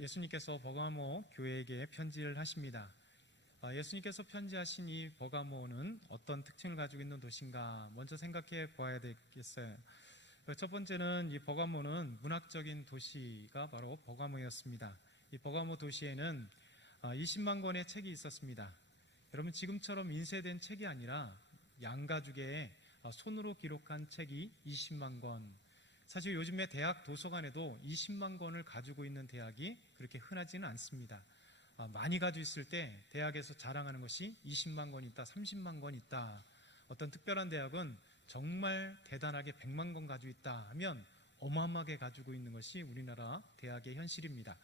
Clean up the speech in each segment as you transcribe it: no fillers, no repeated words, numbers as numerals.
예수님께서 버가모 교회에게 편지를 하십니다. 예수님께서 편지하신 이 버가모는 어떤 특징을 가지고 있는 도시인가 먼저 생각해 보아야 되겠어요. 첫 번째는 이 버가모는 문학적인 도시가 바로 버가모였습니다. 이 버가모 도시에는 20만 권의 책이 있었습니다. 여러분, 지금처럼 인쇄된 책이 아니라 양가죽에 손으로 기록한 책이 20만 권. 사실 요즘에 대학 도서관에도 20만 권을 가지고 있는 대학이 그렇게 흔하지는 않습니다. 많이 가지고 있을 때 대학에서 자랑하는 것이 20만 권 있다, 30만 권 있다. 어떤 특별한 대학은 정말 대단하게 100만 권 가지고 있다 하면 어마어마하게 가지고 있는 것이 우리나라 대학의 현실입니다.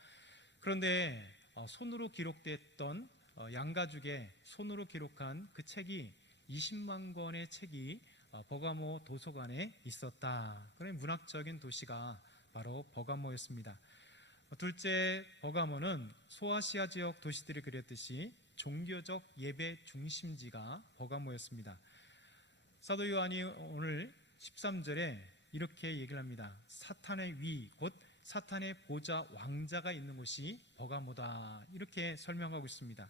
그런데 손으로 기록됐던 양가죽에 손으로 기록한 그 책이 20만 권의 책이 버가모 도서관에 있었다. 그런 문학적인 도시가 바로 버가모였습니다. 둘째, 버가모는 소아시아 지역 도시들이 그랬듯이 종교적 예배 중심지가 버가모였습니다. 사도 요한이 오늘 13절에 이렇게 얘기를 합니다. 사탄의 위, 곧 사탄의 보좌 왕자가 있는 곳이 버가모다. 이렇게 설명하고 있습니다.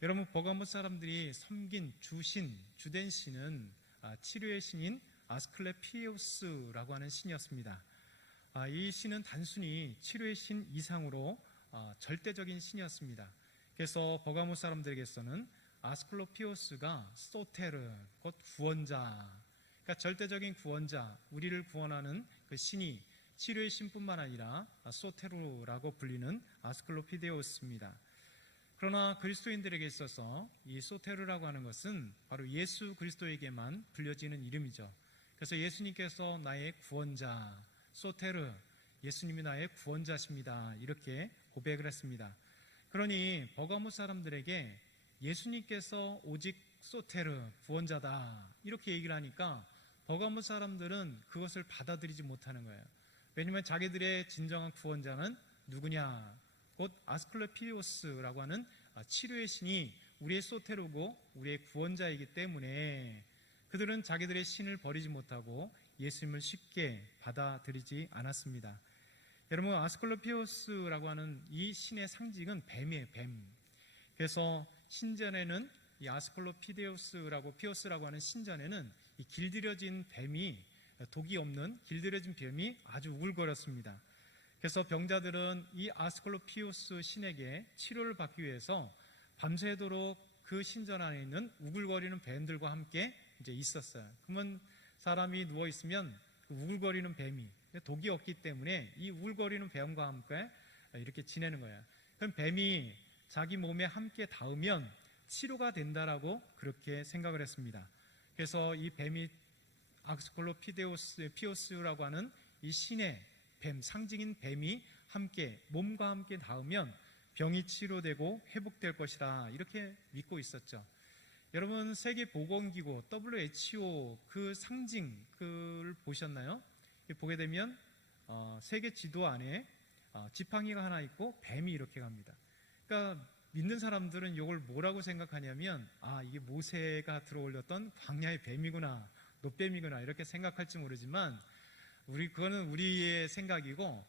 여러분, 버가모 사람들이 섬긴 주신, 주된 신은 치료의 신인 아스클레피오스라고 하는 신이었습니다. 이 신은 단순히 치료의 신 이상으로 절대적인 신이었습니다. 그래서 버가모 사람들에게서는 아스클로피오스가 소테르, 곧 구원자, 그러니까 절대적인 구원자, 우리를 구원하는 그 신이 치료의 신뿐만 아니라 소테르라고 불리는 아스클로피데오스입니다. 그러나 그리스도인들에게 있어서 이 소테르라고 하는 것은 바로 예수 그리스도에게만 불려지는 이름이죠. 그래서 예수님께서 나의 구원자, 소테르, 예수님이 나의 구원자십니다. 이렇게 고백을 했습니다. 그러니 버가모 사람들에게 예수님께서 오직 소테르, 구원자다, 이렇게 얘기를 하니까 버가모 사람들은 그것을 받아들이지 못하는 거예요. 왜냐하면 자기들의 진정한 구원자는 누구냐? 곧 아스클레피오스라고 하는 치료의 신이 우리의 소테르고 우리의 구원자이기 때문에 그들은 자기들의 신을 버리지 못하고 예수님을 쉽게 받아들이지 않았습니다. 여러분, 아스클레피오스라고 하는 이 신의 상징은 뱀이에요, 뱀. 그래서 신전에는 이 아스클로피데우스라고 피오스라고 하는 신전에는 이 길들여진 뱀이, 독이 없는 길들여진 뱀이 아주 우글거렸습니다. 그래서 병자들은 이 아스클로피오스 신에게 치료를 받기 위해서 밤새도록 그 신전 안에 있는 우글거리는 뱀들과 함께 이제 있었어요. 그러면 사람이 누워 있으면 그 우글거리는 뱀이, 독이 없기 때문에 이 우글거리는 뱀과 함께 이렇게 지내는 거예요. 그럼 뱀이 자기 몸에 함께 닿으면 치료가 된다라고 그렇게 생각을 했습니다. 그래서 이 뱀이 아스클로피오스라고 하는 이 신의 뱀, 상징인 뱀이 함께, 몸과 함께 닿으면 병이 치료되고 회복될 것이다, 이렇게 믿고 있었죠. 여러분, 세계보건기구 WHO 그 상징, 그걸 보셨나요? 보게 되면 세계 지도 안에 지팡이가 하나 있고 뱀이 이렇게 갑니다. 그러니까 믿는 사람들은 이걸 뭐라고 생각하냐면, 이게 모세가 들어올렸던 광야의 뱀이구나, 놋뱀이구나, 이렇게 생각할지 모르지만 그거는 우리의 생각이고,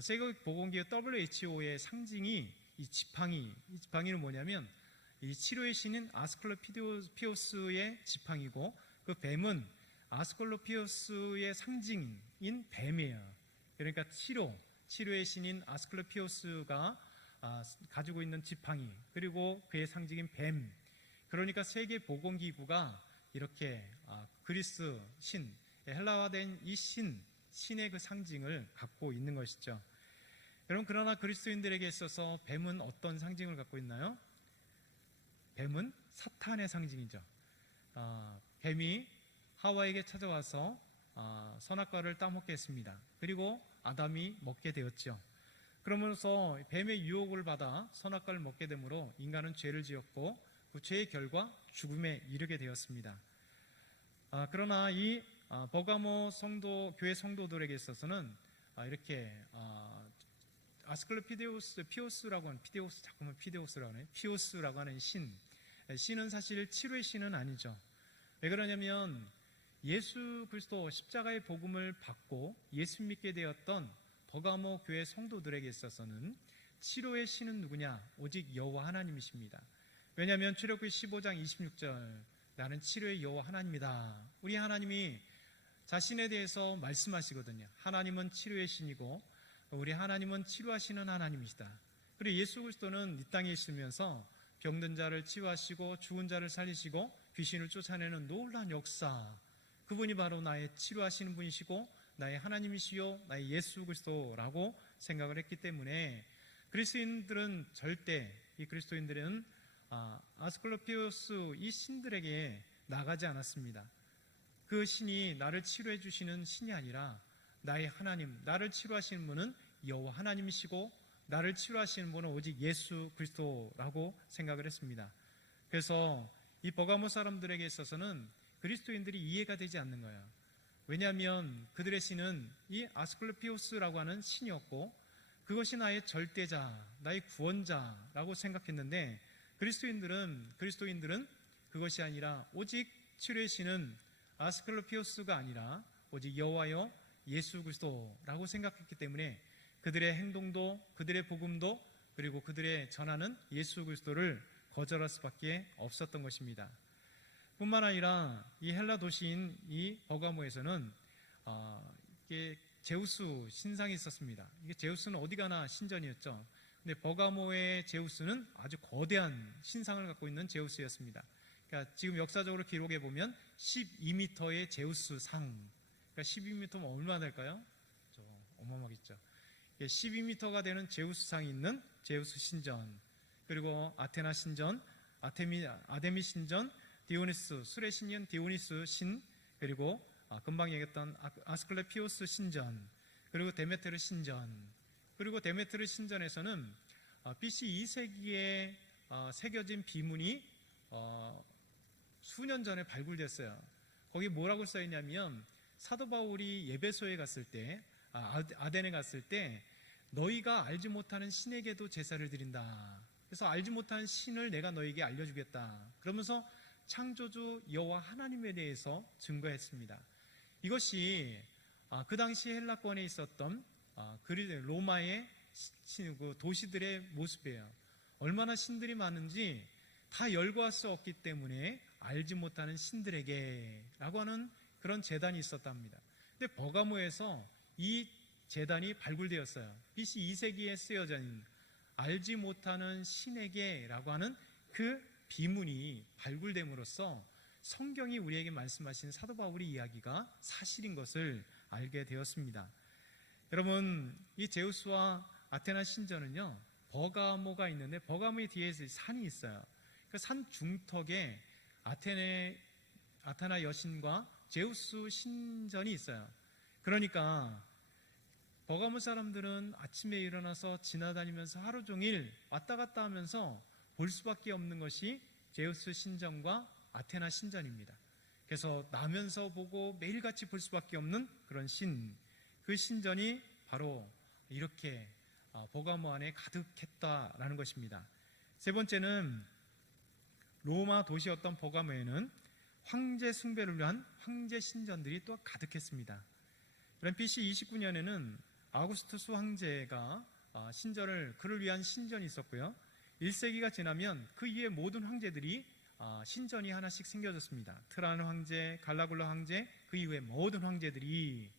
세계보건기구 WHO의 상징이 이 지팡이는 뭐냐면 이 치료의 신인 아스클로피오스의 지팡이고, 그 뱀은 아스클로피오스의 상징인 뱀이에요. 그러니까 치료의 신인 아스클로피오스가 가지고 있는 지팡이, 그리고 그의 상징인 뱀. 그러니까 세계보건기구가 이렇게 그리스 신, 헬라화된 이 신의 그 상징을 갖고 있는 것이죠. 여러분, 그러나 그리스도인들에게 있어서 뱀은 어떤 상징을 갖고 있나요? 뱀은 사탄의 상징이죠. 뱀이 하와에게 찾아와서 선악과를 따먹게 했습니다. 그리고 아담이 먹게 되었죠. 그러면서 뱀의 유혹을 받아 선악과를 먹게 되므로 인간은 죄를 지었고 그 죄의 결과 죽음에 이르게 되었습니다. 그러나 이 버가모 교회 성도들에게 있어서는 이렇게 피오스라고 하는 신은 사실 치료의 신은 아니죠. 왜 그러냐면 예수 그리스도 십자가의 복음을 받고 예수 믿게 되었던 버가모 교회 성도들에게 있어서는 치료의 신은 누구냐? 오직 여호와 하나님이십니다. 왜냐하면 출애굽기 15장 26절 나는 치료의 여호와 하나님이다. 우리 하나님이 자신에 대해서 말씀하시거든요. 하나님은 치료의 신이고 우리 하나님은 치료하시는 하나님이시다. 그리고 예수 그리스도는 이 땅에 있으면서 병든 자를 치유하시고 죽은 자를 살리시고 귀신을 쫓아내는 놀라운 역사, 그분이 바로 나의 치료하시는 분이시고 나의 하나님이시요 나의 예수 그리스도라고 생각을 했기 때문에 그리스도인들은 절대 이 그리스도인들은 아스클로피오스 이 신들에게 나가지 않았습니다. 그 신이 나를 치료해 주시는 신이 아니라 나의 하나님, 나를 치료하시는 분은 여호와 하나님이시고 나를 치료하시는 분은 오직 예수 그리스도라고 생각을 했습니다. 그래서 이 버가모 사람들에게 있어서는 그리스도인들이 이해가 되지 않는 거예요. 왜냐하면 그들의 신은 이 아스클로피오스라고 하는 신이었고 그것이 나의 절대자, 나의 구원자라고 생각했는데 그리스도인들은 그것이 아니라 오직 치료의 신은 아스클로피오스가 아니라 오직 여호와여 예수 그리스도라고 생각했기 때문에 그들의 행동도 그들의 복음도 그리고 그들의 전하는 예수 그리스도를 거절할 수밖에 없었던 것입니다. 뿐만 아니라 이 헬라 도시인 이 버가모에서는 이게 제우스 신상이 있었습니다. 이게 제우스는 어디 가나 신전이었죠. 근데 버가모의 제우스는 아주 거대한 신상을 갖고 있는 제우스였습니다. 그러니까 지금 역사적으로 기록해 보면 12m의 제우스 상, 그러니까 12m면 얼마나 될까요? 어마어마하겠죠. 12m가 되는 제우스 상이 있는 제우스 신전, 그리고 아테나 신전, 아데미 신전, 디오니스, 술의 신인 디오니스 신, 그리고 금방 얘기했던 아스클레피오스 신전, 그리고 데메테르 신전, 그리고 데메테르 신전에서는 BC 2세기에 새겨진 비문이 수년 전에 발굴됐어요. 거기 뭐라고 써있냐면 사도 바울이 예배소에 갔을 때 아덴에 갔을 때 너희가 알지 못하는 신에게도 제사를 드린다. 그래서 알지 못하는 신을 내가 너희에게 알려주겠다. 그러면서 창조주 여호와 하나님에 대해서 증거했습니다. 이것이 그 당시 헬라권에 있었던 로마의 도시들의 모습이에요. 얼마나 신들이 많은지 다 열거할 수 없기 때문에 알지 못하는 신들에게 라고 하는 그런 제단이 있었답니다. 근데 버가모에서 이 제단이 발굴되었어요. BC 2세기에 쓰여져 있는 알지 못하는 신에게 라고 하는 그 비문이 발굴됨으로써 성경이 우리에게 말씀하신 사도 바울의 이야기가 사실인 것을 알게 되었습니다. 여러분, 이 제우스와 아테나 신전은요, 버가모가 있는데 버가모의 뒤에서 산이 있어요. 그 산 중턱에 아테나 여신과 제우스 신전이 있어요. 그러니까 버가모 사람들은 아침에 일어나서 지나다니면서 하루 종일 왔다 갔다 하면서 볼 수밖에 없는 것이 제우스 신전과 아테나 신전입니다. 그래서 나면서 보고 매일같이 볼 수밖에 없는 그런 그 신전이 바로 이렇게 버가모 안에 가득했다라는 것입니다. 세 번째는 로마 도시였던 버가모에는 황제 숭배를 위한 황제 신전들이 또 가득했습니다. 그런 BC 29년에는 아우구스투스 황제가 그를 위한 신전이 있었고요. 1세기가 지나면 그 이후에 모든 황제들이 신전이 하나씩 생겨졌습니다. 트라는 황제, 갈라굴라 황제, 그 이후에 모든 황제들이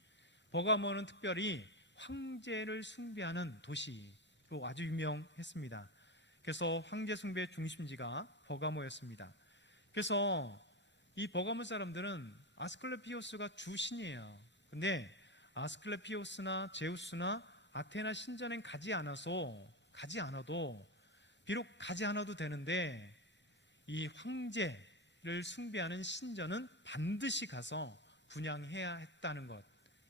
버가모는 특별히 황제를 숭배하는 도시로 아주 유명했습니다. 그래서 황제 숭배의 중심지가 버가모였습니다. 그래서 이 버가모 사람들은 아스클레피오스가 주신이에요. 근데 아스클레피오스나 제우스나 아테나 신전엔 가지 않아도 비록 가지 않아도 되는데 이 황제를 숭배하는 신전은 반드시 가서 분향해야 했다는 것.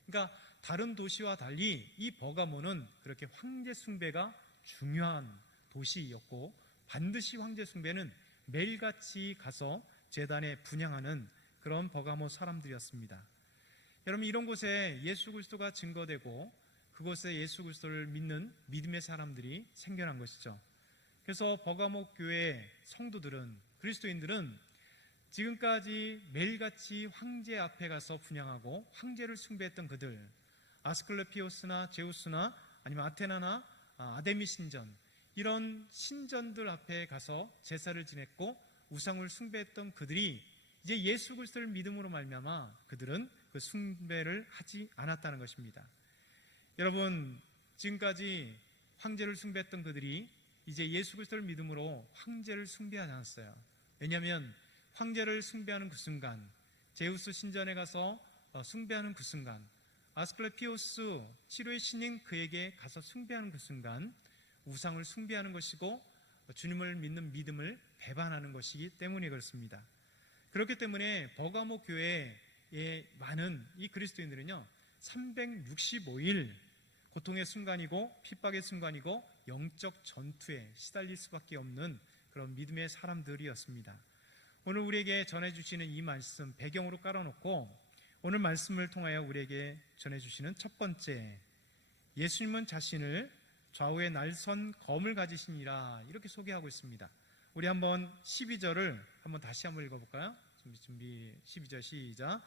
그러니까 다른 도시와 달리 이 버가모는 그렇게 황제 숭배가 중요한 도시였고 반드시 황제 숭배는 매일같이 가서 제단에 분향하는 그런 버가모 사람들이었습니다. 여러분, 이런 곳에 예수 그리스도가 증거되고 그곳에 예수 그리스도를 믿는 믿음의 사람들이 생겨난 것이죠. 그래서 버가모 교회 성도들은, 그리스도인들은 지금까지 매일같이 황제 앞에 가서 분향하고 황제를 숭배했던 그들, 아스클레피오스나 제우스나 아니면 아테나나 아데미 신전, 이런 신전들 앞에 가서 제사를 지냈고 우상을 숭배했던 그들이 이제 예수 그리스도를 믿음으로 말미암아 그들은 그 숭배를 하지 않았다는 것입니다. 여러분, 지금까지 황제를 숭배했던 그들이 이제 예수 그리스도를 믿음으로 황제를 숭배하지 않았어요. 왜냐하면 황제를 숭배하는 그 순간, 제우스 신전에 가서 숭배하는 그 순간, 아스클레피오스 치료의 신인 그에게 가서 숭배하는 그 순간 우상을 숭배하는 것이고 주님을 믿는 믿음을 배반하는 것이기 때문에 그렇습니다. 그렇기 때문에 버가모 교회에 많은 이 그리스도인들은요 365일 고통의 순간이고 핍박의 순간이고 영적 전투에 시달릴 수밖에 없는 그런 믿음의 사람들이었습니다. 오늘 우리에게 전해주시는 이 말씀 배경으로 깔아놓고 오늘 말씀을 통하여 우리에게 전해주시는 첫 번째, 예수님은 자신을 좌우에 날선 검을 가지시니라, 이렇게 소개하고 있습니다. 우리 한번 12절을 한번 다시 한번 읽어볼까요? 준비 12절 시작.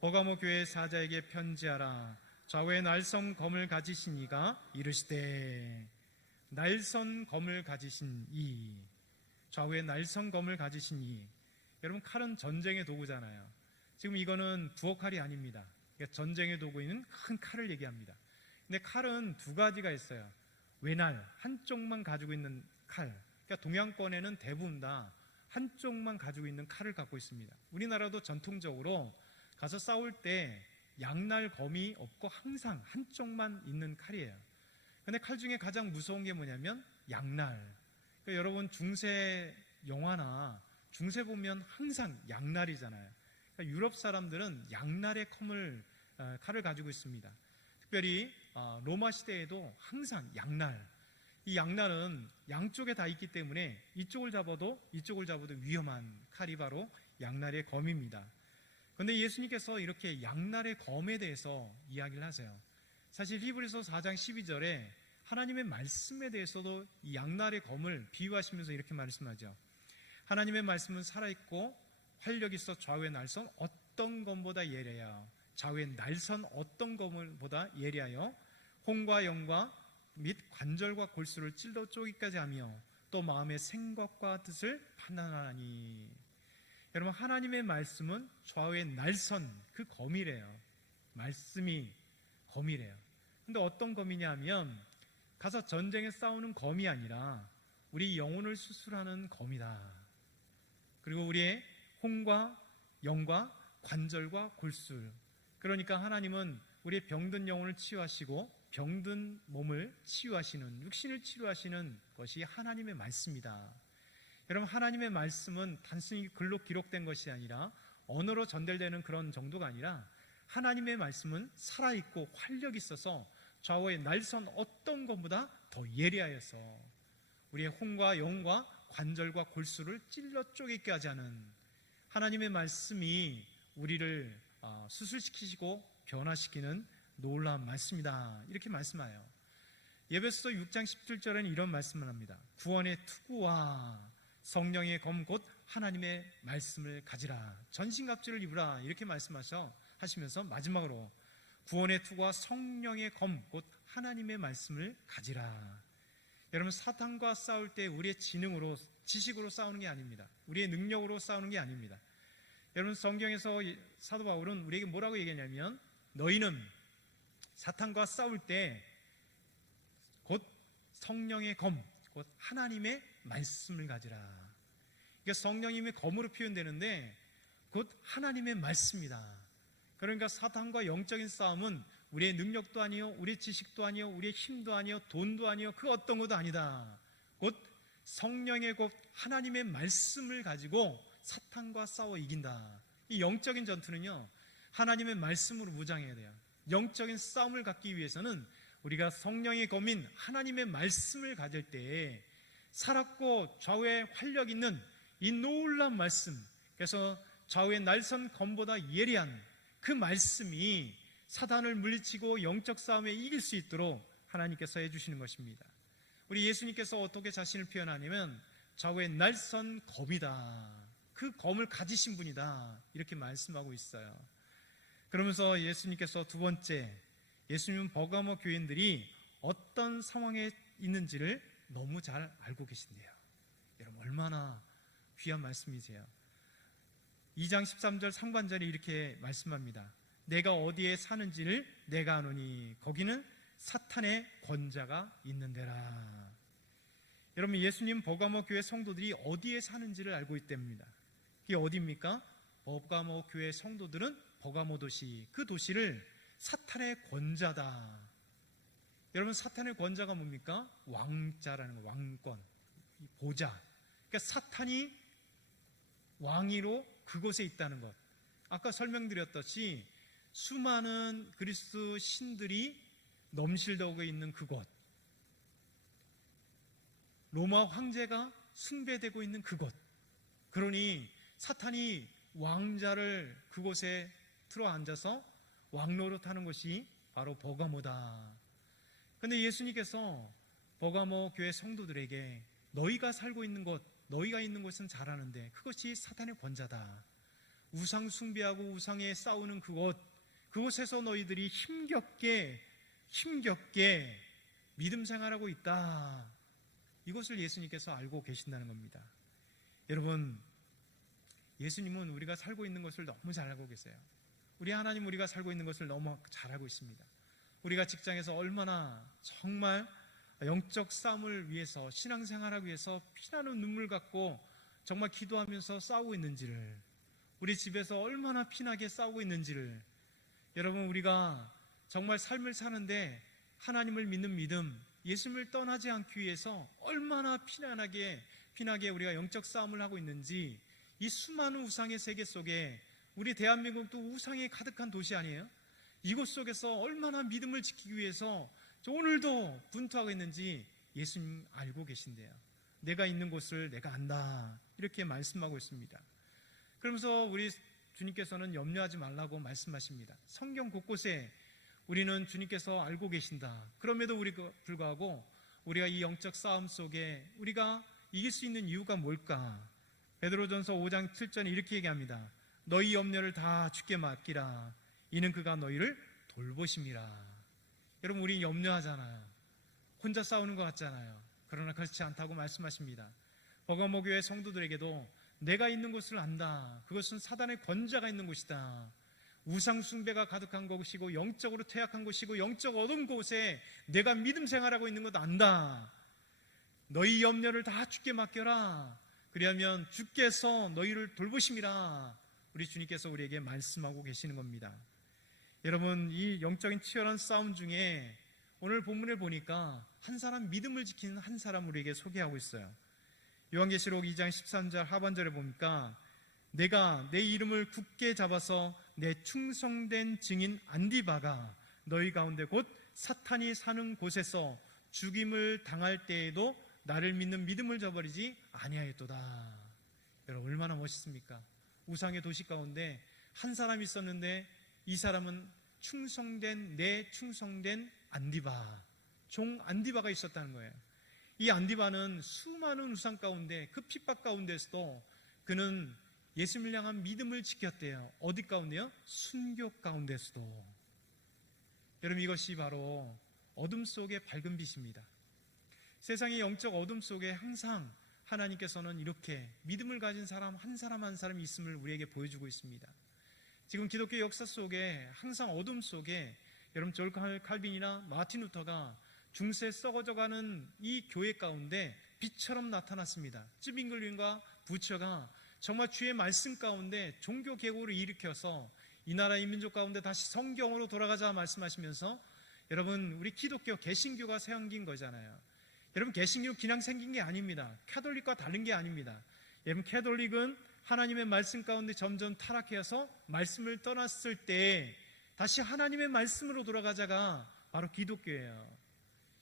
버가모 교회 사자에게 편지하라. 좌우에 날선 검을 가지신 이가 이르시되, 날선 검을 가지신 이, 좌우에 날선 검을 가지신 이. 여러분, 칼은 전쟁의 도구잖아요. 지금 이거는 부엌칼이 아닙니다. 그러니까 전쟁의 도구인 큰 칼을 얘기합니다. 근데 칼은 두 가지가 있어요. 외날, 한쪽만 가지고 있는 칼. 그러니까 동양권에는 대부분 다 한쪽만 가지고 있는 칼을 갖고 있습니다. 우리나라도 전통적으로 가서 싸울 때 양날 검이 없고 항상 한쪽만 있는 칼이에요. 근데 칼 중에 가장 무서운 게 뭐냐면 양날. 그러니까 여러분, 중세 영화나 중세 보면 항상 양날이잖아요. 그러니까 유럽 사람들은 양날의 칼을 가지고 있습니다. 특별히 로마 시대에도 항상 양날. 이 양날은 양쪽에 다 있기 때문에 이쪽을 잡아도 위험한 칼이 바로 양날의 검입니다. 그런데 예수님께서 이렇게 양날의 검에 대해서 이야기를 하세요. 사실 히브리서 4장 12절에 하나님의 말씀에 대해서도 이 양날의 검을 비유하시면서 이렇게 말씀하죠. 하나님의 말씀은 살아있고 활력이 있어 좌우의 날선 어떤 검보다 예리하여, 좌우의 날선 어떤 검보다 예리하여 혼과 영과 및 관절과 골수를 찔러 쪼기까지 하며 또 마음의 생각과 뜻을 판단하니. 여러분, 하나님의 말씀은 좌우의 날선 그 검이래요. 말씀이 검이래요. 근데 어떤 검이냐 하면 가서 전쟁에 싸우는 검이 아니라 우리 영혼을 수술하는 검이다. 그리고 우리의 혼과 영과 관절과 골수, 그러니까 하나님은 우리의 병든 영혼을 치유하시고 병든 몸을 치유하시는, 육신을 치료하시는 것이 하나님의 말씀이다. 여러분, 하나님의 말씀은 단순히 글로 기록된 것이 아니라 언어로 전달되는 그런 정도가 아니라 하나님의 말씀은 살아있고 활력이 있어서 좌우의 날선 어떤 것보다 더 예리하여서 우리의 혼과 영과 관절과 골수를 찔러 쪼개게 하는 하나님의 말씀이 우리를 수술시키시고 변화시키는 놀라운 말씀이다, 이렇게 말씀하여 에베소서 6장 17절에는 이런 말씀을 합니다. 구원의 투구와 성령의 검 곧 하나님의 말씀을 가지라, 전신갑주를 입으라, 이렇게 말씀하시면서 마지막으로 구원의 투구와 성령의 검 곧 하나님의 말씀을 가지라. 여러분, 사탄과 싸울 때 우리의 지능으로, 지식으로 싸우는 게 아닙니다. 우리의 능력으로 싸우는 게 아닙니다. 여러분, 성경에서 사도 바울은 우리에게 뭐라고 얘기하냐면, 너희는 사탄과 싸울 때 곧 성령의 검, 곧 하나님의 말씀을 가지라. 그러니까 성령님의 검으로 표현되는데 곧 하나님의 말씀이다. 그러니까 사탄과 영적인 싸움은 우리의 능력도 아니요, 우리의 지식도 아니요, 우리의 힘도 아니요, 돈도 아니요, 그 어떤 것도 아니다. 곧 성령의 곧 하나님의 말씀을 가지고 사탄과 싸워 이긴다. 이 영적인 전투는요, 하나님의 말씀으로 무장해야 돼요. 영적인 싸움을 갖기 위해서는 우리가 성령의 검인 하나님의 말씀을 가질 때에 살았고 좌우에 활력 있는 이 놀라운 말씀, 그래서 좌우의 날선 검보다 예리한 그 말씀이 사단을 물리치고 영적 싸움에 이길 수 있도록 하나님께서 해주시는 것입니다. 우리 예수님께서 어떻게 자신을 표현하냐면 좌우의 날선 검이다, 그 검을 가지신 분이다, 이렇게 말씀하고 있어요. 그러면서 예수님께서 두 번째, 예수님은 버가모 교인들이 어떤 상황에 있는지를 너무 잘 알고 계신데요. 여러분 얼마나 귀한 말씀이세요. 2장 13절 상반절에 이렇게 말씀합니다. 내가 어디에 사는지를 내가 아노니 거기는 사탄의 권자가 있는 데라. 여러분 예수님 버가모 교회 성도들이 어디에 사는지를 알고 있답니다. 그게 어디입니까? 버가모 교회 성도들은 버가모 도시, 그 도시를 사탄의 권자다. 여러분 사탄의 권자가 뭡니까? 왕자라는 거, 왕권, 보좌. 그러니까 사탄이 왕위로 그곳에 있다는 것. 아까 설명드렸듯이 수많은 그리스도 신들이 넘실대고 있는 그곳, 로마 황제가 숭배되고 있는 그곳. 그러니 사탄이 왕자를 그곳에 틀어 앉아서 왕노릇하는 것이 바로 버가모다. 그런데 예수님께서 버가모 교회 성도들에게 너희가 살고 있는 곳, 너희가 있는 곳은 잘 아는데 그것이 사탄의 권자다. 우상 숭배하고 우상에 싸우는 그곳에서 너희들이 힘겹게 믿음 생활하고 있다. 이것을 예수님께서 알고 계신다는 겁니다. 여러분, 예수님은 우리가 살고 있는 것을 너무 잘 알고 계세요. 우리 하나님 우리가 살고 있는 것을 너무 잘 알고 있습니다. 우리가 직장에서 얼마나 정말 영적 싸움을 위해서, 신앙생활하기 위해서 피나는 눈물 갖고 정말 기도하면서 싸우고 있는지를, 우리 집에서 얼마나 피나게 싸우고 있는지를, 여러분 우리가 정말 삶을 사는데 하나님을 믿는 믿음, 예수님을 떠나지 않기 위해서 얼마나 피나게 우리가 영적 싸움을 하고 있는지, 이 수많은 우상의 세계 속에 우리 대한민국도 우상이 가득한 도시 아니에요? 이곳 속에서 얼마나 믿음을 지키기 위해서 오늘도 분투하고 있는지 예수님 알고 계신대요. 내가 있는 곳을 내가 안다, 이렇게 말씀하고 있습니다. 그러면서 우리 주님께서는 염려하지 말라고 말씀하십니다. 성경 곳곳에 우리는 주님께서 알고 계신다. 그럼에도 불구하고 우리가 이 영적 싸움 속에 우리가 이길 수 있는 이유가 뭘까? 베드로전서 5장 7절에 이렇게 얘기합니다. 너희 염려를 다 주께 맡기라. 이는 그가 너희를 돌보심이라. 여러분 우리 염려하잖아요. 혼자 싸우는 것 같잖아요. 그러나 그렇지 않다고 말씀하십니다. 버가모 교회 성도들에게도 내가 있는 곳을 안다. 그것은 사단의 권자가 있는 곳이다. 우상 숭배가 가득한 곳이고 영적으로 퇴약한 곳이고 영적 어두운 곳에 내가 믿음 생활하고 있는 것 안다. 너희 염려를 다 주께 맡겨라. 그리하면 주께서 너희를 돌보심이라. 우리 주님께서 우리에게 말씀하고 계시는 겁니다. 여러분 이 영적인 치열한 싸움 중에 오늘 본문을 보니까 한 사람, 믿음을 지키는 한 사람 우리에게 소개하고 있어요. 요한계시록 2장 13절 하반절에 보니까 내가 내 이름을 굳게 잡아서 내 충성된 증인 안디바가 너희 가운데 곧 사탄이 사는 곳에서 죽임을 당할 때에도 나를 믿는 믿음을 저버리지 아니하였도다. 여러분 얼마나 멋있습니까? 우상의 도시 가운데 한 사람이 있었는데 이 사람은 내 충성된 안디바, 종 안디바가 있었다는 거예요. 이 안디바는 수많은 우상 가운데, 그 핍박 가운데서도 그는 예수님을 향한 믿음을 지켰대요. 어디 가운데요? 순교 가운데서도. 여러분 이것이 바로 어둠 속의 밝은 빛입니다. 세상의 영적 어둠 속에 항상 하나님께서는 이렇게 믿음을 가진 사람 한 사람이 있음을 우리에게 보여주고 있습니다. 지금 기독교 역사 속에 항상 어둠 속에 여러분 존 칼빈이나 마틴 루터가 중세 썩어져가는 이 교회 가운데 빛처럼 나타났습니다. 쯔빙글린과 부처가 정말 주의 말씀 가운데 종교 개국을 일으켜서 이 나라 이 민족 가운데 다시 성경으로 돌아가자 말씀하시면서 여러분 우리 기독교 개신교가 생긴 거잖아요. 여러분 개신교 그냥 생긴 게 아닙니다. 캐톨릭과 다른 게 아닙니다. 여러분 캐톨릭은 하나님의 말씀 가운데 점점 타락해서 말씀을 떠났을 때 다시 하나님의 말씀으로 돌아가자가 바로 기독교예요.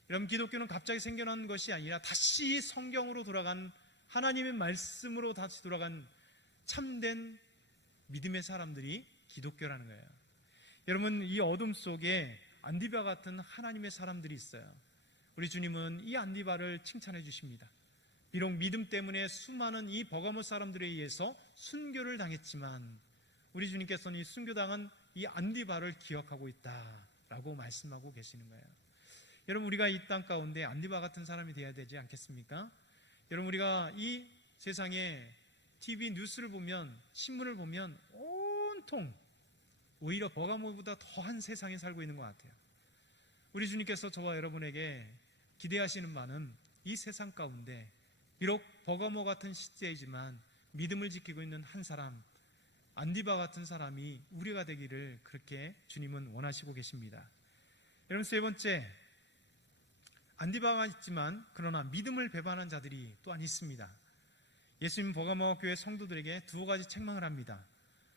여러분 기독교는 갑자기 생겨난 것이 아니라 다시 성경으로 돌아간, 하나님의 말씀으로 다시 돌아간 참된 믿음의 사람들이 기독교라는 거예요. 여러분 이 어둠 속에 안디바 같은 하나님의 사람들이 있어요. 우리 주님은 이 안디바를 칭찬해 주십니다. 비록 믿음 때문에 수많은 이 버가모 사람들에 의해서 순교를 당했지만 우리 주님께서는 이 순교당한 이 안디바를 기억하고 있다라고 말씀하고 계시는 거예요. 여러분, 우리가 이 땅 가운데 안디바 같은 사람이 되어야 되지 않겠습니까? 여러분, 우리가 이 세상에 TV 뉴스를 보면, 신문을 보면 온통 오히려 버가모보다 더한 세상에 살고 있는 것 같아요. 우리 주님께서 저와 여러분에게 기대하시는 바는 이 세상 가운데 비록 버가모 같은 시대이지만 믿음을 지키고 있는 한 사람, 안디바 같은 사람이 우리가 되기를 그렇게 주님은 원하시고 계십니다. 여러분, 세 번째, 안디바가 있지만 그러나 믿음을 배반한 자들이 또한 있습니다. 예수님 버가모 교회 성도들에게 두 가지 책망을 합니다.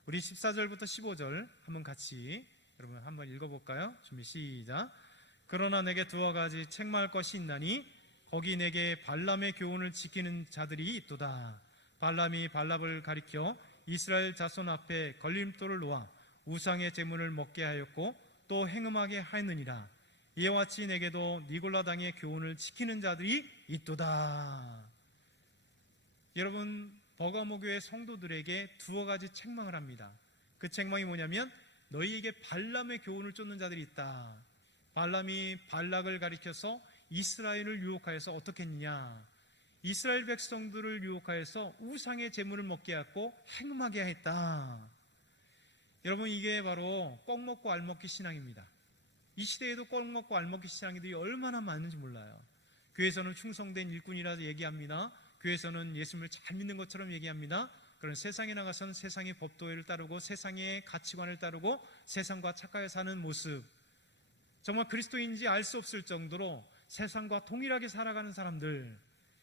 우리 14절부터 15절 한번 같이 여러분 한번 읽어볼까요? 준비 시작. 그러나 내게 두어 가지 책망할 것이 있나니 거기 내게 발람의 교훈을 지키는 자들이 있도다. 발람이 발락을 가리켜 이스라엘 자손 앞에 걸림돌을 놓아 우상의 제물을 먹게 하였고 또 행음하게 하였느니라. 이와 같이 내게도 니골라 당의 교훈을 지키는 자들이 있도다. 여러분, 버가모 교회 성도들에게 두어 가지 책망을 합니다. 그 책망이 뭐냐면 너희에게 발람의 교훈을 쫓는 자들이 있다. 발람이 발락을 가리켜서 이스라엘을 유혹하여서 어떻게 했느냐, 이스라엘 백성들을 유혹하여서 우상의 제물을 먹게 하고 행음하게 했다. 여러분, 이게 바로 껌 먹고 알 먹기 신앙입니다. 이 시대에도 껌 먹고 알 먹기 신앙이들이 얼마나 많은지 몰라요. 교회에서는 충성된 일꾼이라 얘기합니다. 교회에서는 예수님을 잘 믿는 것처럼 얘기합니다. 그런 세상에 나가서는 세상의 법도를 따르고 세상의 가치관을 따르고 세상과 착하게 사는 모습, 정말 그리스도인지 알 수 없을 정도로 세상과 동일하게 살아가는 사람들,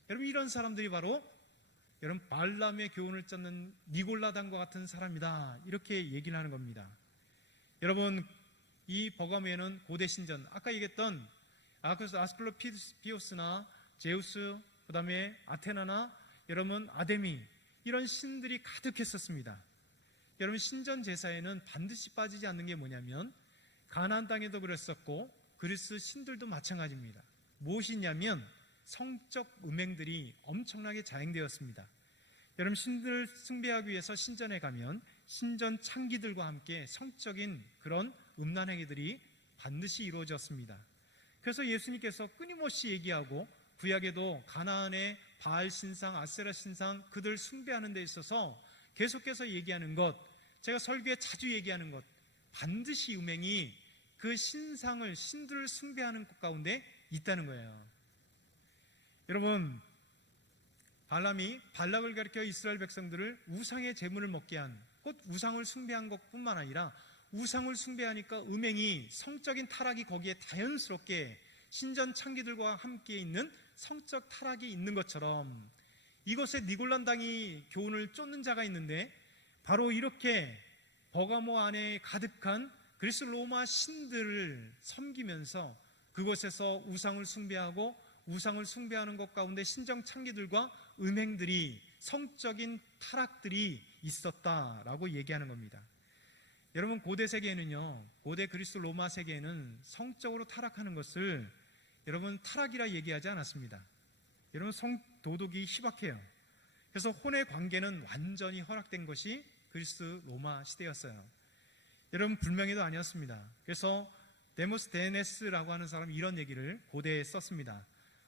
여러분, 이런 사람들이 바로 여러분 발람의 교훈을 쫓는 니골라당과 같은 사람이다, 이렇게 얘기를 하는 겁니다. 여러분, 이 버가모에는 고대 신전, 아까 얘기했던 아스클로피오스나 제우스, 그 다음에 아테나나 여러분 아데미, 이런 신들이 가득했었습니다. 여러분, 신전 제사에는 반드시 빠지지 않는 게 뭐냐면 가나안 땅에도 그랬었고 그리스 신들도 마찬가지입니다. 무엇이냐면 성적 음행들이 엄청나게 자행되었습니다. 여러분, 신들 숭배하기 위해서 신전에 가면 신전 창기들과 함께 성적인 그런 음란 행위들이 반드시 이루어졌습니다. 그래서 예수님께서 끊임없이 얘기하고 구약에도 가나안의 바알 신상, 아세라 신상, 그들 숭배하는 데 있어서 계속해서 얘기하는 것, 제가 설교에 자주 얘기하는 것, 반드시 음행이 그 신상을, 신들을 숭배하는 것 가운데 있다는 거예요. 여러분, 발람이 발락을 가리켜 이스라엘 백성들을 우상의 제물을 먹게 한, 곧 우상을 숭배한 것뿐만 아니라 우상을 숭배하니까 음행이, 성적인 타락이 거기에 자연스럽게 신전 창기들과 함께 있는 성적 타락이 있는 것처럼 이것에 니골란당이 교훈을 쫓는 자가 있는데, 바로 이렇게 버가모 안에 가득한 그리스 로마 신들을 섬기면서 그곳에서 우상을 숭배하고 우상을 숭배하는 것 가운데 신정 창기들과 음행들이, 성적인 타락들이 있었다라고 얘기하는 겁니다. 여러분, 고대 세계에는요, 고대 그리스 로마 세계에는 성적으로 타락하는 것을 여러분 타락이라 얘기하지 않았습니다. 여러분, 성도덕이 희박해요. 그래서 혼의 관계는 완전히 허락된 것이 그리스 로마 시대였어요. 여러분, 불명예도 아니었습니다. 그래서 데모스테네스라고 하는 사람이 이런 얘기를 고대에 썼습니다.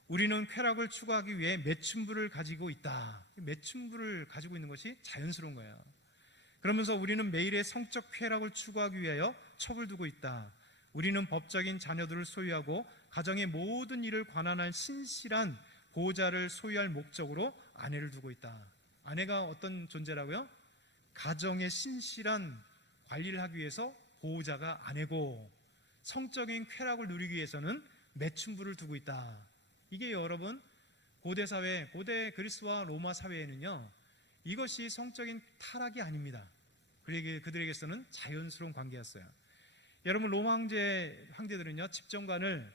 우리는 쾌락을 추구하기 위해 매춘부를 가지고 있다. 매춘부를 가지고 있는 것이 자연스러운 거예요. 그러면서 우리는 매일의 성적 쾌락을 추구하기 위하여 첩을 두고 있다. 우리는 법적인 자녀들을 소유하고 가정의 모든 일을 관할할 신실한 보호자를 소유할 목적으로 아내를 두고 있다. 아내가 어떤 존재라고요? 가정의 신실한 관리를 하기 위해서 보호자가 아내고, 성적인 쾌락을 누리기 위해서는 매춘부를 두고 있다. 이게 여러분, 고대 사회, 고대 그리스와 로마 사회에는요, 이것이 성적인 타락이 아닙니다. 그들에게서는 자연스러운 관계였어요. 여러분, 로마 황제들은요, 집정관을,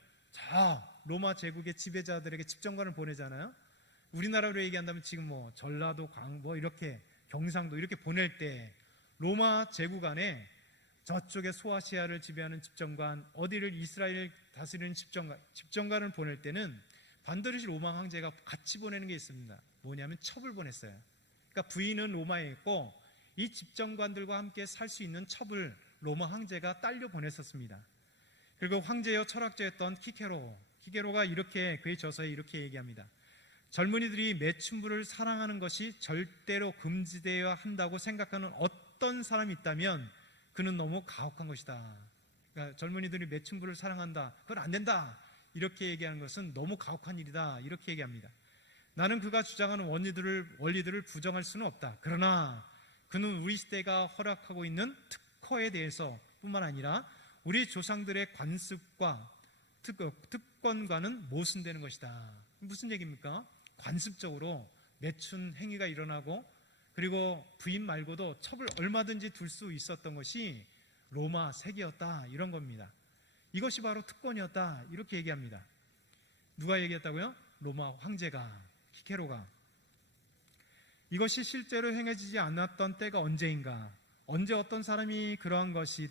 로마 제국의 지배자들에게 집정관을 보내잖아요. 우리나라로 얘기한다면 지금 전라도, 광보, 이렇게 경상도 이렇게 보낼 때 로마 제국 안에 저쪽에 소아시아를 지배하는 집정관, 어디를 이스라엘 다스리는 집정관을 보낼 때는 반드시 로마 황제가 같이 보내는 게 있습니다. 뭐냐면 첩을 보냈어요. 그러니까 부인은 로마에 있고 이 집정관들과 함께 살 수 있는 첩을 로마 황제가 딸려 보냈었습니다. 그리고 황제여 철학자였던 키케로, 히게로가 이렇게 그의 저서에 이렇게 얘기합니다. 젊은이들이 매춘부를 사랑하는 것이 절대로 금지되어야 한다고 생각하는 어떤 사람이 있다면 그는 너무 가혹한 것이다. 그러니까 젊은이들이 매춘부를 사랑한다, 그건 안 된다, 이렇게 얘기하는 것은 너무 가혹한 일이다, 이렇게 얘기합니다. 나는 그가 주장하는 원리들을 부정할 수는 없다. 그러나 그는 우리 시대가 허락하고 있는 특허에 대해서 뿐만 아니라 우리 조상들의 관습과 특권과는 모순되는 것이다. 무슨 얘기입니까? 관습적으로 매춘 행위가 일어나고 그리고 부인 말고도 첩을 얼마든지 둘 수 있었던 것이 로마 세계였다, 이런 겁니다. 이것이 바로 특권이었다, 이렇게 얘기합니다. 누가 얘기했다고요? 로마 황제가, 히케로가. 이것이 실제로 행해지지 않았던 때가 언제인가? 언제 어떤 사람이 그런 것에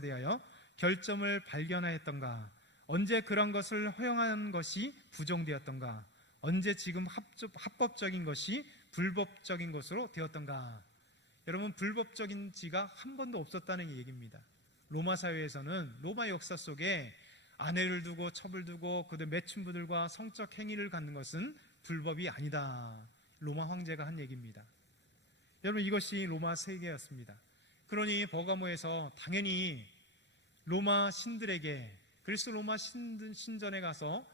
대하여 결점을 발견하였던가? 언제 그런 것을 허용한 것이 부정되었던가? 언제 지금 합법적인 것이 불법적인 것으로 되었던가? 여러분, 불법적인 지가 한 번도 없었다는 얘기입니다. 로마 사회에서는, 로마 역사 속에 아내를 두고 첩을 두고 그들 매춘부들과 성적 행위를 갖는 것은 불법이 아니다, 로마 황제가 한 얘기입니다. 여러분, 이것이 로마 세계였습니다. 그러니 버가모에서 당연히 로마 신들에게, 그리스 로마 신전에 가서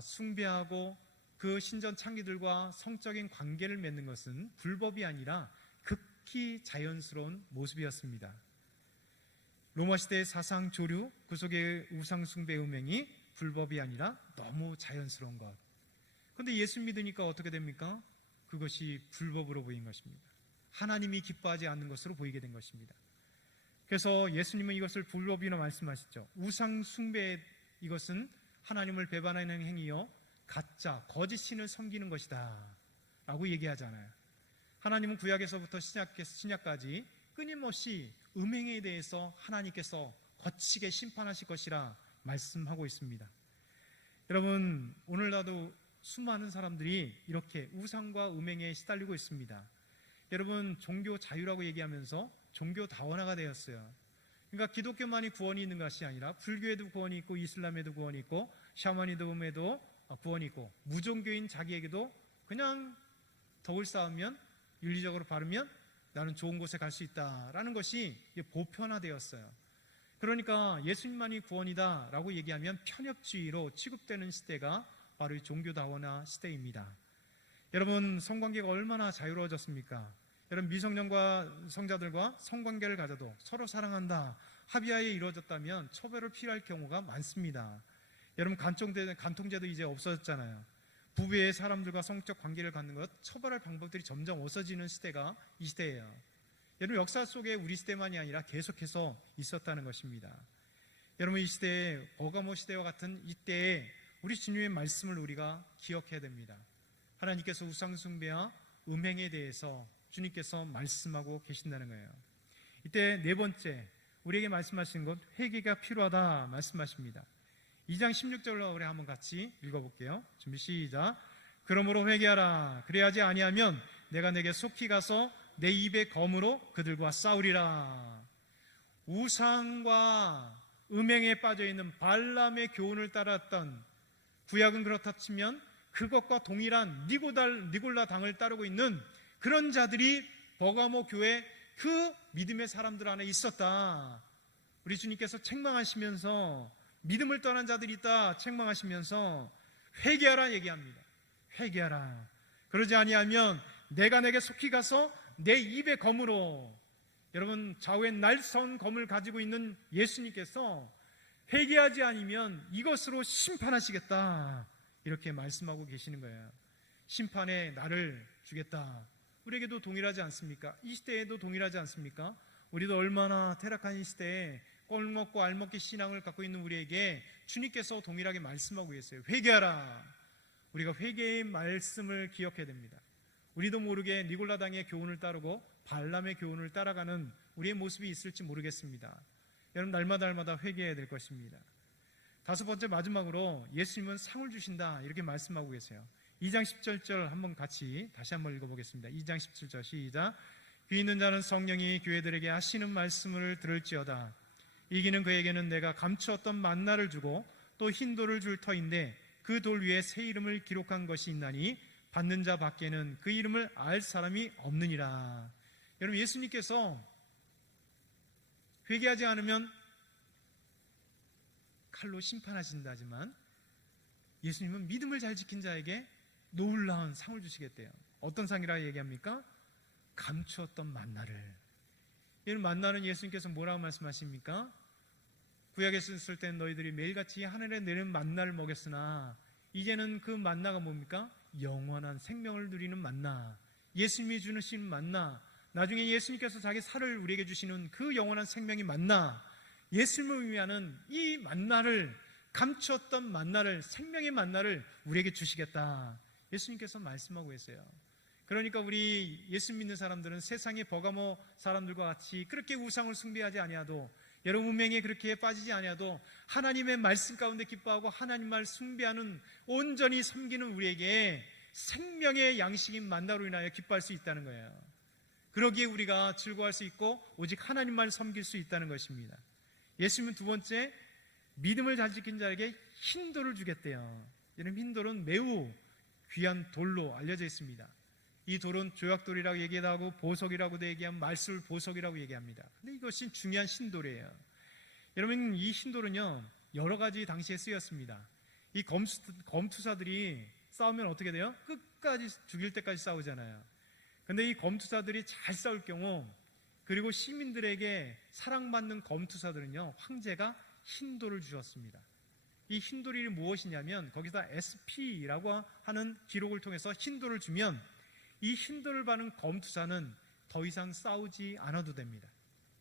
숭배하고 그 신전 창기들과 성적인 관계를 맺는 것은 불법이 아니라 극히 자연스러운 모습이었습니다. 로마 시대의 사상 조류, 그 속의 우상 숭배 음행이 불법이 아니라 너무 자연스러운 것. 그런데 예수 믿으니까 어떻게 됩니까? 그것이 불법으로 보인 것입니다. 하나님이 기뻐하지 않는 것으로 보이게 된 것입니다. 그래서 예수님은 이것을 불법이라 말씀하시죠. 우상 숭배, 이것은 하나님을 배반하는 행위요, 가짜, 거짓 신을 섬기는 것이다 라고 얘기하잖아요. 하나님은 구약에서부터 신약까지 끊임없이 음행에 대해서 하나님께서 거치게 심판하실 것이라 말씀하고 있습니다. 여러분, 오늘날도 수많은 사람들이 이렇게 우상과 음행에 시달리고 있습니다. 여러분, 종교 자유라고 얘기하면서 종교 다원화가 되었어요. 그러니까 기독교만이 구원이 있는 것이 아니라 불교에도 구원이 있고 이슬람에도 구원이 있고 샤머니즘에도 구원이 있고 무종교인 자기에게도 그냥 덕을 쌓으면, 윤리적으로 바르면 나는 좋은 곳에 갈 수 있다라는 것이 보편화되었어요. 그러니까 예수님만이 구원이다 라고 얘기하면 편협주의로 취급되는 시대가 바로 이 종교다원화 시대입니다. 여러분, 성관계가 얼마나 자유로워졌습니까? 여러분, 미성년과 성자들과 성관계를 가져도 서로 사랑한다, 합의하에 이루어졌다면 처벌을 피할 경우가 많습니다. 여러분, 간통죄도 이제 없어졌잖아요. 부부의 사람들과 성적 관계를 갖는 것, 처벌할 방법들이 점점 없어지는 시대가 이 시대예요. 여러분, 역사 속에 우리 시대만이 아니라 계속해서 있었다는 것입니다. 여러분, 이 시대에, 버가모 시대와 같은 이때에 우리 주님의 말씀을 우리가 기억해야 됩니다. 하나님께서 우상 숭배와 음행에 대해서 주님께서 말씀하고 계신다는 거예요. 이때 네 번째, 우리에게 말씀하신 것, 회개가 필요하다 말씀하십니다. 2장 16절로 우리 한번 같이 읽어볼게요. 준비 시작. 그러므로 회개하라. 그래야지 아니하면 내가 내게 속히 가서 내 입의 검으로 그들과 싸우리라. 우상과 음행에 빠져있는 발람의 교훈을 따랐던, 구약은 그렇다 치면 그것과 동일한 니골라 당을 따르고 있는 그런 자들이 버가모 교회 그 믿음의 사람들 안에 있었다. 우리 주님께서 책망하시면서 믿음을 떠난 자들이 있다 책망하시면서 회개하라 얘기합니다. 회개하라. 그러지 아니하면 내가 내게 속히 가서 내 입의 검으로, 여러분, 좌우에 날선 검을 가지고 있는 예수님께서 회개하지 않으면 이것으로 심판하시겠다, 이렇게 말씀하고 계시는 거예요. 심판의 날을 주겠다. 우리에게도 동일하지 않습니까? 이 시대에도 동일하지 않습니까? 우리도 얼마나 타락한 이 시대에 꼴먹고 알먹기 신앙을 갖고 있는 우리에게 주님께서 동일하게 말씀하고 계세요. 회개하라. 우리가 회개의 말씀을 기억해야 됩니다. 우리도 모르게 니골라당의 교훈을 따르고 발람의 교훈을 따라가는 우리의 모습이 있을지 모르겠습니다. 여러분, 날마다 회개해야 될 것입니다. 다섯 번째, 마지막으로 예수님은 상을 주신다, 이렇게 말씀하고 계세요. 2장 17절 한번 같이 다시 한번 읽어보겠습니다. 2장 17절 시작. 귀 있는 자는 성령이 교회들에게 하시는 말씀을 들을지어다. 이기는 그에게는 내가 감추었던 만나를 주고 또 흰 돌을 줄 터인데 그 돌 위에 새 이름을 기록한 것이 있나니 받는 자 밖에는 그 이름을 알 사람이 없느니라. 여러분, 예수님께서 회개하지 않으면 칼로 심판하신다지만 예수님은 믿음을 잘 지킨 자에게 놀라운 상을 주시겠대요. 어떤 상이라 얘기합니까? 감추었던 만나를. 이 만나는 예수님께서 뭐라고 말씀하십니까? 구약에 있을 때는 너희들이 매일같이 하늘에 내리는 만나를 먹였으나 이제는 그 만나가 뭡니까? 영원한 생명을 누리는 만나, 예수님이 주시는 만나, 나중에 예수님께서 자기 살을 우리에게 주시는 그 영원한 생명이 만나, 예수님을 의미하는 이 만나를, 감추었던 만나를, 생명의 만나를 우리에게 주시겠다, 예수님께서 말씀하고 계세요. 그러니까 우리 예수 믿는 사람들은 세상의 버가모 사람들과 같이 그렇게 우상을 숭배하지 아니하도, 여러분 운명에 그렇게 빠지지 아니하도 하나님의 말씀 가운데 기뻐하고 하나님을 숭배하는, 온전히 섬기는 우리에게 생명의 양식인 만나로 인하여 기뻐할 수 있다는 거예요. 그러기에 우리가 즐거워할 수 있고 오직 하나님만 섬길 수 있다는 것입니다. 예수님은 두 번째, 믿음을 잘 지킨 자에게 흰 돌을 주겠대요. 이런 흰 돌은 매우 귀한 돌로 알려져 있습니다. 이 돌은 조약돌이라고 얘기도 하고 보석이라고도 얘기하면 말술 보석이라고 얘기합니다. 근데 이것이 중요한 흰돌이에요. 여러분, 이 흰돌은요 여러 가지 당시에 쓰였습니다. 이 검투사들이 싸우면 어떻게 돼요? 끝까지 죽일 때까지 싸우잖아요. 근데 이 검투사들이 잘 싸울 경우, 그리고 시민들에게 사랑받는 검투사들은요 황제가 흰돌을 주었습니다. 이 흰돌이 무엇이냐면 거기다 SP라고 하는 기록을 통해서 흰돌을 주면 이 흰돌을 받은 검투사는 더 이상 싸우지 않아도 됩니다.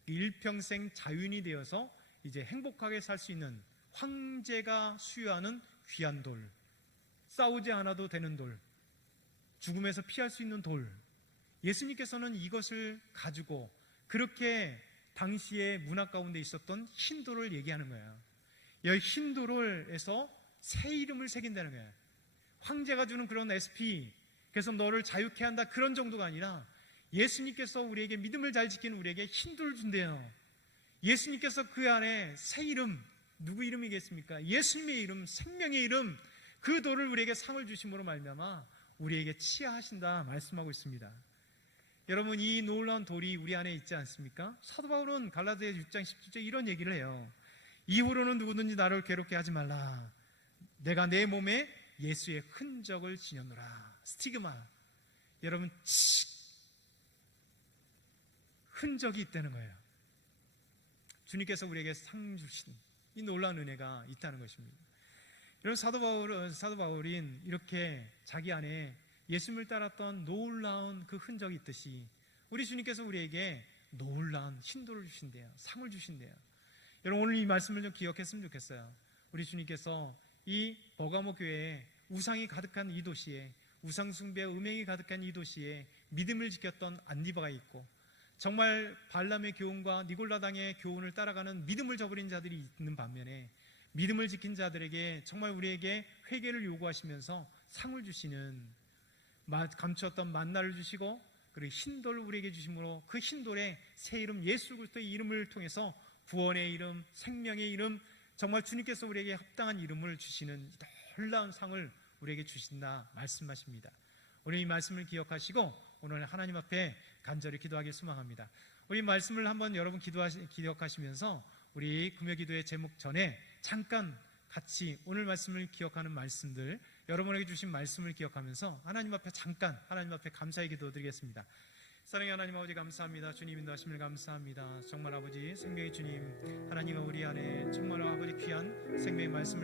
일평생 자유인이 되어서 이제 행복하게 살 수 있는, 황제가 수여하는 귀한 돌, 싸우지 않아도 되는 돌, 죽음에서 피할 수 있는 돌. 예수님께서는 이것을 가지고 그렇게 당시의 문화 가운데 있었던 흰돌을 얘기하는 거예요. 이 흰돌에서 새 이름을 새긴다는 거예요. 황제가 주는 그런 SP, 그래서 너를 자유케 한다, 그런 정도가 아니라 예수님께서 우리에게, 믿음을 잘 지키는 우리에게 흰돌을 준대요. 예수님께서 그 안에 새 이름, 누구 이름이겠습니까? 예수님의 이름, 생명의 이름, 그 돌을 우리에게 상을 주심으로 말미암아 우리에게 치하하신다 말씀하고 있습니다. 여러분, 이 놀라운 돌이 우리 안에 있지 않습니까? 사도 바울은 갈라디아 6장 17절 이런 얘기를 해요. 이후로는 누구든지 나를 괴롭게 하지 말라. 내가 내 몸에 예수의 흔적을 지녔노라. 스티그마. 여러분, 흔적이 있다는 거예요. 주님께서 우리에게 상 주신 이 놀라운 은혜가 있다는 것입니다. 여러분, 사도 바울인 이렇게 자기 안에 예수님을 따랐던 놀라운 그 흔적이 있듯이 우리 주님께서 우리에게 놀라운 흰돌을 주신대요. 상을 주신대요. 여러분, 오늘 이 말씀을 좀 기억했으면 좋겠어요. 우리 주님께서 이 버가모 교회에 우상이 가득한 이 도시에, 우상 숭배와 음행이 가득한 이 도시에 믿음을 지켰던 안디바가 있고, 정말 발람의 교훈과 니골라당의 교훈을 따라가는 믿음을 저버린 자들이 있는 반면에 믿음을 지킨 자들에게 정말 우리에게 회개를 요구하시면서 상을 주시는, 감추었던 만나를 주시고 그리고 흰돌을 우리에게 주심으로 그 흰돌에 새 이름 예수 그리스도의 이름을 통해서 구원의 이름, 생명의 이름, 정말 주님께서 우리에게 합당한 이름을 주시는 놀라운 상을 우리에게 주신다 말씀하십니다. 오늘 이 말씀을 기억하시고 오늘 하나님 앞에 간절히 기도하길 소망합니다. 우리 말씀을 한번 여러분 기억하시면서 우리 금요기도의 제목 전에 잠깐 같이 오늘 말씀을 기억하는 말씀들, 여러분에게 주신 말씀을 기억하면서 하나님 앞에 잠깐 하나님 앞에 감사의 기도 드리겠습니다. 사랑의 하나님 아버지, 감사합니다. 주님 인도하심을 감사합니다. 정말 아버지, 생명의 주님, 하나님은 우리 안에 정말 아버지 귀한 생명의 말씀을